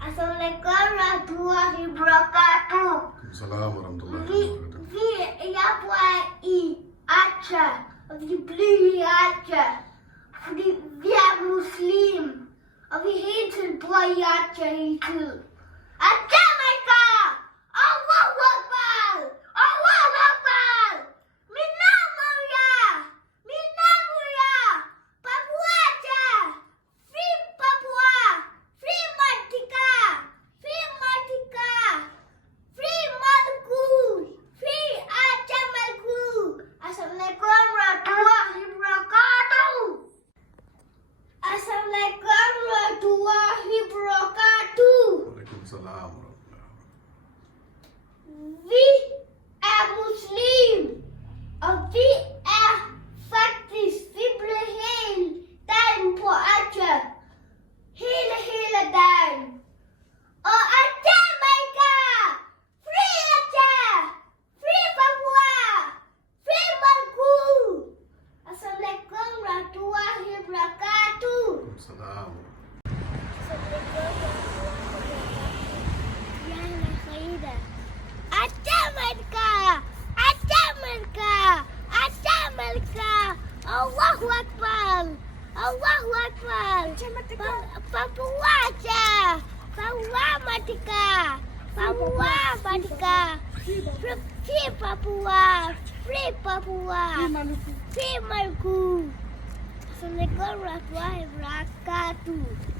Assalamualaikum warahmatullahi wabarakatuh. Waalaikumsalam warahmatullahi wabarakatuh. Vi Acha, vi blir Acha, vi är muslim, och vi heter Boy Acha heter. Acha Merdeka! Allahu Akbar! Allahu Akbar! Minna Moria! Minna Moria! Papua Acha! Free Papua! Free Merdeka! Free Merdeka! Free Maluku! Free Aceh Maluku! Assalamualaikum warahmatullahi wabarakatuh! Assalamualaikum warahmatullahi wabarakatuh! Waalaikumsalam warahmatullahi wabarakatuh. Vi är muslim och vi är faktiskt, vi blir helt dagen på Aceh. Hela dagen. Och Aceh Merdeka! Free Aceh! Free Papua! Free Maluku! Assalamualaikum warahmatullahi wabarakatuh. Waalaikumsalam. Ridha. Aceh Merdeka! Aceh Merdeka! Aceh Merdeka! Allahu Akbar! Allahu Akbar! Papua Aceh! Papua Merdeka! Papua Merdeka! Free Papua! Free Papua! Free Maluku! Assalamualaikum warahmatullahi wabarakatuh.